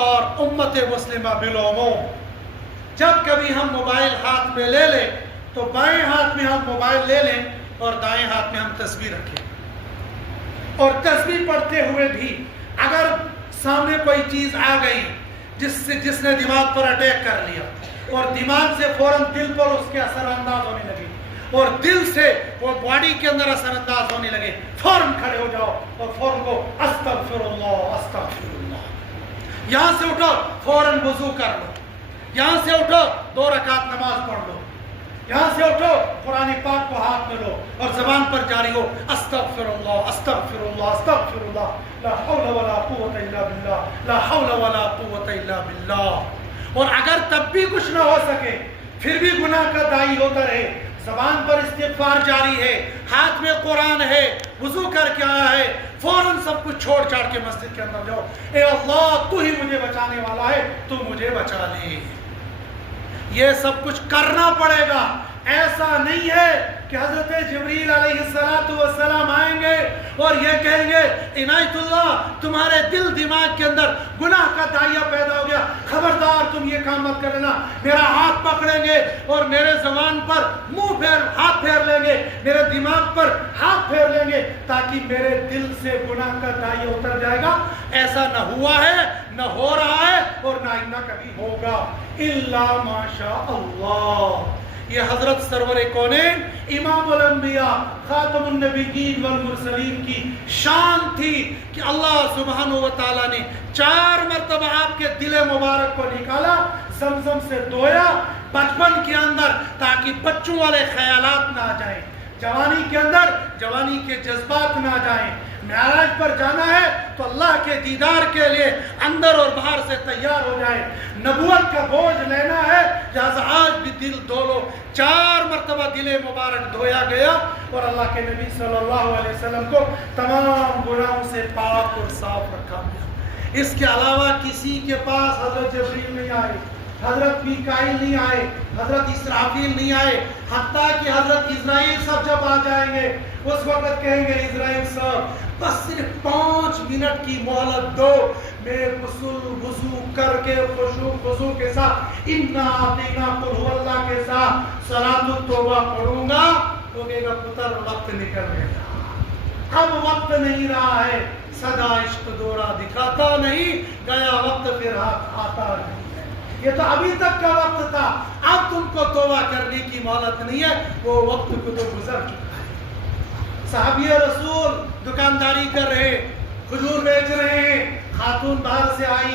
اور امت مسلمہ بالعموم جب کبھی ہم موبائل ہاتھ میں لے لیں تو بائیں ہاتھ میں ہم موبائل لے لیں اور دائیں ہاتھ میں ہم تسبیح رکھیں، اور تسبیح پڑھتے ہوئے بھی اگر سامنے کوئی چیز آ گئی جس نے دماغ پر اٹیک کر لیا اور دماغ سے فوراً دل پر اس کے اثر انداز ہونے لگے اور دل سے وہ باڈی کے اندر اثر انداز ہونے لگے، فوراً کھڑے ہو جاؤ اور فوراً کو استغفر اللہ استغفر اللہ۔ یہاں سے اٹھو فوراً وضو کر لو، یہاں سے اٹھو 2 رکعت نماز پڑھ لو، یہاں سے اٹھو قرآن پاک کو ہاتھ میں لو اور زبان پر جاری ہو استغفر اللہ استغفر اللہ استغفر اللہ، لا حول ولا قوت الا باللہ، لا حول ولا قوت الا باللہ۔ اور اگر تب بھی کچھ نہ ہو سکے، پھر بھی گناہ کا دائی ہوتا رہے، زبان پر استغفار جاری ہے، ہاتھ میں قرآن ہے، وضو کر کے آیا ہے، فوراً سب کچھ چھوڑ چھاڑ کے مسجد کے اندر جاؤ، اے اللہ تو ہی مجھے بچانے والا ہے، تو مجھے بچا لے۔ یہ سب کچھ کرنا پڑے گا۔ ایسا نہیں ہے کہ حضرت جبریل علیہ السلام آئیں گے اور یہ کہیں گے عنایت اللہ تمہارے دل دماغ کے اندر گناہ کا دائیا پیدا ہو گیا، خبردار تم یہ کام مت کرنا، میرا ہاتھ پکڑیں گے اور میرے زبان پر ہاتھ پھیر لیں گے، میرے دماغ پر ہاتھ پھیر لیں گے تاکہ میرے دل سے گناہ کا دائیا اتر جائے گا۔ ایسا نہ ہوا ہے، نہ ہو رہا ہے اور نہ آئندہ کبھی ہوگا، الا ما شاء اللہ۔ یہ حضرت سرور کونین امام الانبیاء خاتم النبیین والمرسلین کی شان تھی کہ اللہ سبحانہ و تعالیٰ نے 4 مرتبہ آپ کے دل مبارک کو نکالا، زمزم سے دھویا بچپن کے اندر تاکہ بچوں والے خیالات نہ آ جائیں، جوانی کے اندر جوانی کے جذبات نہ آ جائیں۔ معراج پر جانا ہے تو اللہ کے دیدار کے لیے اندر اور باہر سے تیار ہو جائے، نبوت کا بوجھ لینا ہے لہذا آج بھی دل دھو لو۔ 4 مرتبہ دل مبارک دھویا گیا اور اللہ کے نبی صلی اللہ علیہ وسلم کو تمام گناہوں سے پاک اور صاف رکھا گیا۔ اس کے علاوہ کسی کے پاس حضرت جبریل نہیں آئے، حضرت میکائیل نہیں آئے، حضرت اسرافیل نہیں آئے، حتیٰ کہ حضرت اسرائیل سب جب آ جائیں گے اس وقت کہیں گے اسرائیل صاحب بس صرف 5 منٹ کی مہلت دو، میں غسل وضو کر کے خشوع خضوع کے ساتھ انا اعطینا قل هو اللہ کے ساتھ صلاۃ التوبہ پڑھوں گا، تو کہے گا پتر وقت نکل گیا، اب وقت نہیں رہا ہے، سدا عشق دورہ دکھاتا نہیں، گیا وقت پھر ہاتھ آتا نہیں ہے، یہ تو ابھی تک کا وقت تھا، اب تم کو توبہ کرنے کی مہلت نہیں ہے، وہ وقت کو تو گزر چکا ہے۔ صحابی رسول دکانداری کر رہے، کھجور بیچ رہے ہیں، خاتون باہر سے آئی،